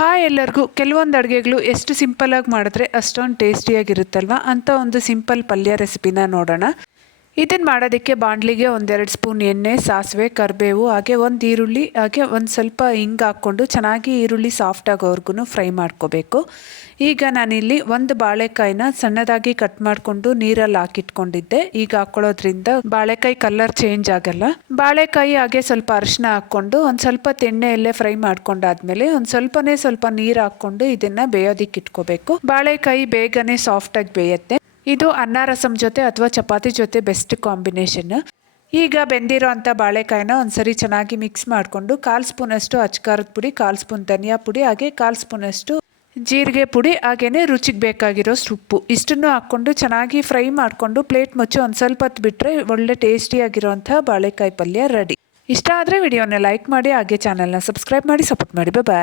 Hi ಎಲ್ಲರಿಗೂ. ಕೆಲವೊಂದು ಅಡುಗೆಗಳು ಎಷ್ಟು ಸಿಂಪಲ್ಲಾಗಿ ಮಾಡಿದ್ರೆ ಅಷ್ಟೊಂದು ಟೇಸ್ಟಿಯಾಗಿರುತ್ತಲ್ವ ಅಂತ ಒಂದು ಸಿಂಪಲ್ ಪಲ್ಯ ರೆಸಿಪಿನ ನೋಡೋಣ. ಇದನ್ನು ಮಾಡೋದಕ್ಕೆ ಬಾಣಲಿಗೆ 1-2 ಸ್ಪೂನ್ ಎಣ್ಣೆ, ಸಾಸಿವೆ, ಕರಿಬೇವು, ಹಾಗೆ ಒಂದು ಈರುಳ್ಳಿ, ಹಾಗೆ ಒಂದು ಸ್ವಲ್ಪ ಹಿಂಗೆ ಹಾಕ್ಕೊಂಡು ಚೆನ್ನಾಗಿ ಈರುಳ್ಳಿ ಸಾಫ್ಟ್ ಆಗೋವರೆಗೂ ಫ್ರೈ ಮಾಡ್ಕೋಬೇಕು. ಈಗ ನಾನಿಲ್ಲಿ ಒಂದು ಬಾಳೆಕಾಯಿನ ಸಣ್ಣದಾಗಿ ಕಟ್ ಮಾಡಿಕೊಂಡು ನೀರಲ್ಲಿ ಹಾಕಿಟ್ಕೊಂಡಿದ್ದೆ. ಈಗ ಹಾಕ್ಕೊಳ್ಳೋದ್ರಿಂದ ಬಾಳೆಕಾಯಿ ಕಲರ್ ಚೇಂಜ್ ಆಗಲ್ಲ. ಬಾಳೆಕಾಯಿ ಹಾಗೆ ಸ್ವಲ್ಪ ಅರಿಶಿನ ಹಾಕ್ಕೊಂಡು ಒಂದು ಸ್ವಲ್ಪ ಎಣ್ಣೆಯಲ್ಲೇ ಫ್ರೈ ಮಾಡ್ಕೊಂಡಾದ್ಮೇಲೆ ಒಂದು ಸ್ವಲ್ಪ ನೀರು ಹಾಕ್ಕೊಂಡು ಇದನ್ನ ಬೇಯೋದಿಕ್ಕೆ ಇಟ್ಕೋಬೇಕು. ಬಾಳೆಕಾಯಿ ಬೇಗನೆ ಸಾಫ್ಟಾಗಿ ಬೇಯುತ್ತೆ. ಇದು ಅನ್ನ ರಸಂ ಜೊತೆ ಅಥವಾ ಚಪಾತಿ ಜೊತೆ ಬೆಸ್ಟ್ ಕಾಂಬಿನೇಷನ್. ಈಗ ಬೆಂದಿರೋ ಅಂಥ ಬಾಳೆಕಾಯಿನ ಒಂದ್ಸರಿ ಚೆನ್ನಾಗಿ ಮಿಕ್ಸ್ ಮಾಡಿಕೊಂಡು 1/4 ಸ್ಪೂನಷ್ಟು ಅಚ್ಕಾರದ ಪುಡಿ, 1/4 ಸ್ಪೂನ್ ಧನಿಯಾ ಪುಡಿ, ಹಾಗೆ 1/4 ಸ್ಪೂನಷ್ಟು ಜೀರಿಗೆ ಪುಡಿ, ಹಾಗೆಯೇ ರುಚಿಗೆ ಬೇಕಾಗಿರೋಷ್ಟು ಉಪ್ಪು ಇಷ್ಟನ್ನು ಹಾಕ್ಕೊಂಡು ಚೆನ್ನಾಗಿ ಫ್ರೈ ಮಾಡಿಕೊಂಡು ಪ್ಲೇಟ್ ಮುಚ್ಚಿ ಒಂದು ಸ್ವಲ್ಪ ಹೊತ್ತು ಬಿಟ್ಟರೆ ಒಳ್ಳೆ ಟೇಸ್ಟಿಯಾಗಿರೋಂಥ ಬಾಳೆಕಾಯಿ ಪಲ್ಯ ರೆಡಿ. ಇಷ್ಟ ಆದರೆ ವಿಡಿಯೋನ ಲೈಕ್ ಮಾಡಿ, ಹಾಗೆ ಚಾನಲ್ನ ಸಬ್ಸ್ಕ್ರೈಬ್ ಮಾಡಿ ಸಪೋರ್ಟ್ ಮಾಡಿ. ಬಾಯ್.